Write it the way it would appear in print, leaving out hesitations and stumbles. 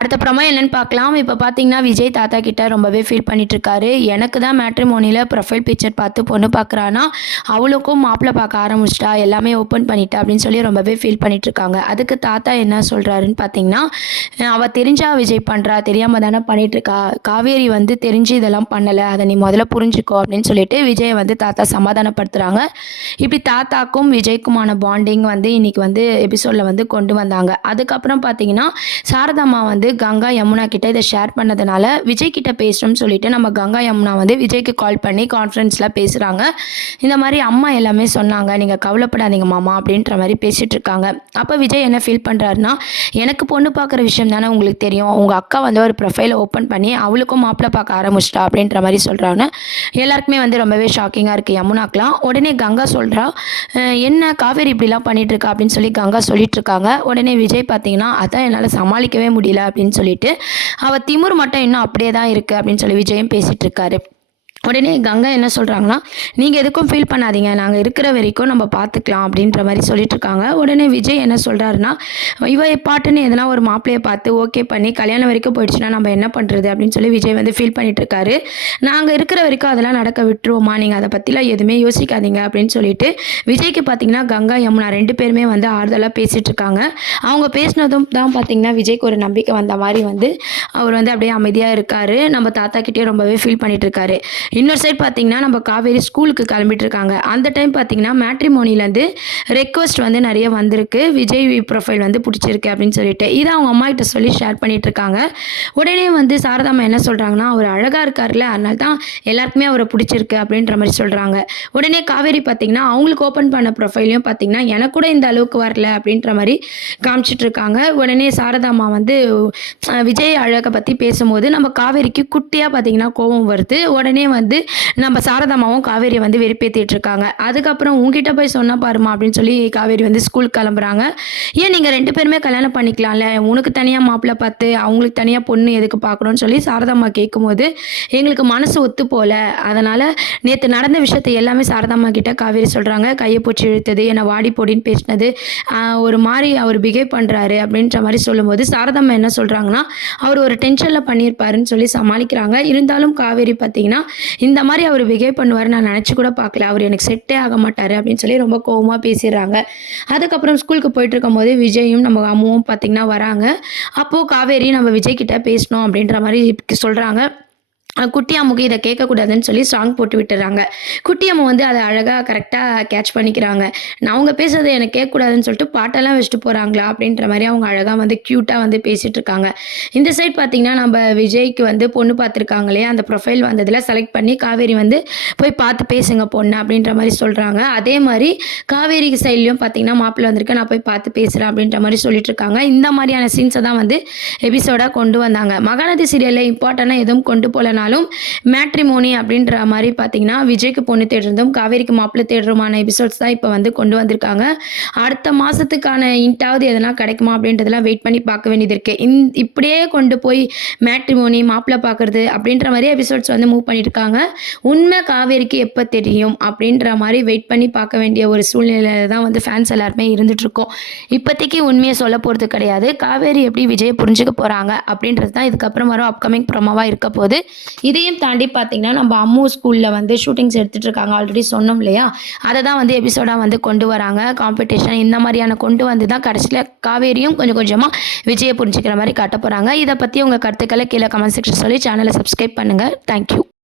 அடுத்த ப்ரோமோ என்னன்னு பார்க்கலாம். இப்போ பார்த்தீங்கன்னா, விஜய் தாத்தா கிட்ட ரொம்பவே ஃபீல் பண்ணிட்டுருக்காரு. எனக்கு தான் மேட்ரிமோனில ப்ரொஃபைல் பிக்சர் பார்த்து பொண்ணு பார்க்குறான்னா, அவளுக்கும் மாப்பிள்ளை பார்க்க ஆரம்பிச்சிட்டா, எல்லாமே ஓப்பன் பண்ணிட்டா அப்படின்னு சொல்லி ரொம்பவே ஃபீல் பண்ணிட்டுருக்காங்க. அதுக்கு தாத்தா என்ன சொல்கிறாருன்னு பார்த்தீங்கன்னா, அவள் தெரிஞ்சா விஜய் பண்ணுறா, தெரியாம தானே பண்ணிட்டுருக்கா. காவேரி வந்து தெரிஞ்சு இதெல்லாம் பண்ணலை. அதை நீ முதல்ல புரிஞ்சுக்கோ அப்படின்னு சொல்லிட்டு விஜயை வந்து தாத்தா சமாதானப்படுத்துகிறாங்க. இப்படி தாத்தாக்கும் விஜய்க்குமான பாண்டிங் வந்து இன்னைக்கு வந்து எபிசோடில் வந்து கொண்டு வந்தாங்க. அதுக்கப்புறம் பார்த்தீங்கன்னா, சாரதாம்மா வந்து கங்கா யமுனா கிட்ட இதை ஷேர் பண்ணதுனால விஜய் கிட்ட பேசுகிறோம்னு சொல்லிட்டு நம்ம கங்கா யமுனா வந்து விஜய்க்கு கால் பண்ணி கான்ஃபரன்ஸில் பேசுகிறாங்க. இந்த மாதிரி அம்மா எல்லாமே சொன்னாங்க, நீங்கள் கவலைப்படாதீங்க மாமா அப்படின்ற மாதிரி பேசிகிட்டு இருக்காங்க. அப்போ விஜய் என்ன ஃபீல் பண்ணுறாருன்னா, எனக்கு பொண்ணு பார்க்குற விஷயம் தானே உங்களுக்கு தெரியும், உங்கள் அக்கா வந்து ஒரு ப்ரொஃபைலை ஓப்பன் பண்ணி அவளுக்கும் மாப்பிள்ளை பார்க்க ஆரம்பிச்சிட்டா அப்படின்ற மாதிரி சொல்கிறாங்க. எல்லாருக்குமே வந்து ரொம்பவே ஷாக்கிங்காக இருக்குது யமுனாக்கெலாம். உடனே கங்கா சொல்கிறா, என்ன காவேரி இப்படிலாம் பண்ணிட்டு இருக்கா அப்படின்னு சொல்லி கங்கா சொல்லிட்டு இருக்காங்க. உடனே விஜய் பார்த்தீங்கன்னா, அதான் என்னால் சமாளிக்கவே முடியல அப்படின்னு சொல்லிட்டு, அவள் திமிரு மட்டும் இன்னும் அப்படியே தான் இருக்குது அப்படின்னு சொல்லி விஜயும் பேசிகிட்டு இருக்காரு. உடனே கங்கா என்ன சொல்கிறாங்கன்னா, நீங்கள் எதுக்கும் ஃபீல் பண்ணாதீங்க, நாங்கள் இருக்கிற வரைக்கும் நம்ம பார்த்துக்கலாம் அப்படின்ற மாதிரி சொல்லிட்டு இருக்காங்க. உடனே விஜய் என்ன சொல்கிறாருன்னா, இவ பாட்டுன்னு எதனா ஒரு மாப்பிள்ளையை பார்த்து ஓகே பண்ணி கல்யாணம் வரைக்கும் போயிடுச்சுன்னா நம்ம என்ன பண்ணுறது அப்படின்னு சொல்லி விஜய் வந்து ஃபீல் பண்ணிட்டு இருக்காரு. நாங்கள் இருக்கிற வரைக்கும் அதெல்லாம் நடக்க விட்டுருவோமா, நீங்கள் அதை பற்றிலாம் எதுவுமே யோசிக்காதீங்க அப்படின்னு சொல்லிட்டு விஜய்க்கு பார்த்தீங்கன்னா கங்கா யமுனா 2 பேருமே வந்து ஆறுதலாக பேசிகிட்டு இருக்காங்க. அவங்க பேசினதும் தான் பார்த்தீங்கன்னா விஜய்க்கு ஒரு நம்பிக்கை வந்த மாதிரி வந்து அவர் வந்து அப்படியே அமைதியாக இருக்கார். நம்ம தாத்தா கிட்டே ரொம்பவே ஃபீல் பண்ணிட்டு இருக்காரு. இன்னொரு சைட் பார்த்தீங்கன்னா நம்ம காவேரி ஸ்கூலுக்கு கிளம்பிட்டு இருக்காங்க. அந்த டைம் பார்த்தீங்கன்னா மேட்ரிமோனிலேருந்து ரெக்வஸ்ட் வந்து நிறைய வந்திருக்கு, விஜய் ப்ரொஃபைல் வந்து பிடிச்சிருக்கு அப்படின்னு சொல்லிட்டு. இதை அவங்க அம்மா கிட்ட சொல்லி ஷேர் பண்ணிட்டு இருக்காங்க. உடனே வந்து சாரதாம்மா என்ன சொல்கிறாங்கன்னா, அவர் அழகாக இருக்கார்ல, அதனால தான் எல்லாருக்குமே அவரை பிடிச்சிருக்கு அப்படின்ற மாதிரி சொல்கிறாங்க. உடனே காவேரி பார்த்தீங்கன்னா அவங்களுக்கு ஓப்பன் பண்ண ப்ரொஃபைலையும் பார்த்தீங்கன்னா எனக்கு கூட இந்த அளவுக்கு வரல அப்படின்ற மாதிரி காமிச்சிட்டு இருக்காங்க. உடனே சாரதாம்மா வந்து விஜய் அழகை பற்றி பேசும்போது நம்ம காவேரிக்கு குட்டியாக பார்த்தீங்கன்னா கோபம் வருது. உடனே வந்து நம்ம சாரதாமாவும் காவேரியை வந்து வெறுப்பேற்றிட்டு இருக்காங்க. அதுக்கப்புறம் உங்ககிட்ட போய் சொன்னா பாருமா அப்படின்னு சொல்லி காவேரி வந்து ஸ்கூல் கிளம்புறாங்க. ஏன் நீங்கள் 2 பேருமே கல்யாணம் பண்ணிக்கலாம்ல, உனக்கு தனியாக மாப்பிள்ளை பார்த்து அவங்களுக்கு தனியாக பொண்ணு எதுக்கு பார்க்கணும்னு சொல்லி சாரதாம்மா கேட்கும்போது, எங்களுக்கு மனசு ஒத்து போல, அதனால் நேற்று நடந்த விஷயத்தை எல்லாமே சாரதாம்மா கிட்ட காவேரி சொல்கிறாங்க. கையை பூச்சி இழுத்தது, என்னை வாடி போடின்னு பேசினது, ஒரு மாதிரி அவர் பிஹேவ் பண்ணுறாரு அப்படின்ற மாதிரி சொல்லும்போது சாரதாம்மா என்ன சொல்கிறாங்கன்னா, அவர் ஒரு டென்ஷனில் பண்ணியிருப்பாருன்னு சொல்லி சமாளிக்கிறாங்க. இருந்தாலும் காவேரி பார்த்தீங்கன்னா, இந்த மாதிரி அவர் பிஹேவ் பண்ணுவார் நான் நினச்சி கூட பார்க்கல, அவர் எனக்கு செட்டே ஆக மாட்டார் அப்படின்னு சொல்லி ரொம்ப கோவமாக பேசிடுறாங்க. அதுக்கப்புறம் ஸ்கூலுக்கு போயிட்டு இருக்கும்போது விஜயும் நம்ம அம்மாவும் பார்த்திங்கன்னா வராங்க. அப்போது காவேரி நம்ம விஜய் கிட்ட பேசணும் அப்படின்ற மாதிரி சொல்கிறாங்க. குட்டி அம்முக்கு இதை கேட்கக்கூடாதுன்னு சொல்லி சாங் போட்டு விட்டுறாங்க. குட்டி அம்மா வந்து அதை அழகாக கரெக்டாக கேட்ச் பண்ணிக்கிறாங்க. நான் அவங்க பேசுறதை எனக்கு கேட்கக்கூடாதுன்னு சொல்லிட்டு பாட்டெல்லாம் வச்சுட்டு போகிறாங்களா அப்படின்ற மாதிரி அவங்க அழகாக வந்து க்யூட்டாக வந்து பேசிகிட்டு இருக்காங்க. இந்த சைட் பார்த்திங்கன்னா நம்ம விஜய்க்கு வந்து பொண்ணு பார்த்துருக்காங்களே, அந்த ப்ரொஃபைல் வந்ததில் செலக்ட் பண்ணி காவேரி வந்து போய் பார்த்து பேசுங்க பொண்ணு அப்படின்ற மாதிரி சொல்கிறாங்க. அதே மாதிரி காவேரி சைட்லேயும் பார்த்திங்கன்னா மாப்பிள்ளை வந்திருக்கு, நான் போய் பார்த்து பேசுகிறேன் அப்படின்ற மாதிரி சொல்லிட்டு இருக்காங்க. இந்த மாதிரியான சீன்ஸை தான் வந்து எபிசோடாக கொண்டு வந்தாங்க. மகாநதி சீரியலில் இம்பார்ட்டண்ட்டாக எதுவும் கொண்டு போகலனாலும் மேட்ரிமோனி அப்படின்ற மாதிரி பார்த்தீங்கன்னா விஜய்க்கு பொண்ணு தேடுறதும் காவேரிக்கு மாப்பிள்ளை தேடுறதுமான எபிசோட்ஸ் தான் இப்போ வந்து கொண்டு வந்திருக்காங்க. அடுத்த மாதத்துக்கான இன்ட்டாவது எதனா கிடைக்குமா அப்படின்றதெல்லாம் வெயிட் பண்ணி பார்க்க வேண்டியது இருக்குது. இப்படியே கொண்டு போய் மேட்ரிமோனி மாப்பிள்ளை பார்க்குறது அப்படின்ற மாதிரி எபிசோட்ஸ் வந்து மூவ் பண்ணியிருக்காங்க. உண்மை காவேரிக்கு எப்போ தெரியும் அப்படின்ற மாதிரி வெயிட் பண்ணி பார்க்க வேண்டிய ஒரு சூழ்நிலையில் தான் வந்து ஃபேன்ஸ் எல்லாருமே இருந்துகிட்ருக்கோம். இப்போதைக்கு உண்மையை சொல்ல போகிறது கிடையாது. காவேரி எப்படி விஜயை புரிஞ்சுக்க போகிறாங்க அப்படின்றது தான் இதுக்கப்புறம் வரும் அப்கமிங் ப்ரோமோவாக இருக்க போது. இதையும் தாண்டி பார்த்தீங்கன்னா நம்ம அம்மு ஸ்கூலில் வந்து ஷூட்டிங்ஸ் எடுத்துகிட்டு இருக்காங்க, ஆல்ரெடி சொன்னோம் இல்லையா, அதை தான் வந்து எபிசோடாக வந்து கொண்டு வராங்க. காம்படிஷன் இந்த மாதிரியான கொண்டு வந்து தான் கடைசியில் காவேரியும் கொஞ்சம் கொஞ்சமாக விஜயை புரிஞ்சுக்கிற மாதிரி காட்ட போகிறாங்க. இதை பற்றி உங்கள் கருத்துக்களை கீழே கமெண்ட் செக்ஷன் சொல்லி சேனலை சப்ஸ்கிரைப் பண்ணுங்கள். தேங்க்யூ.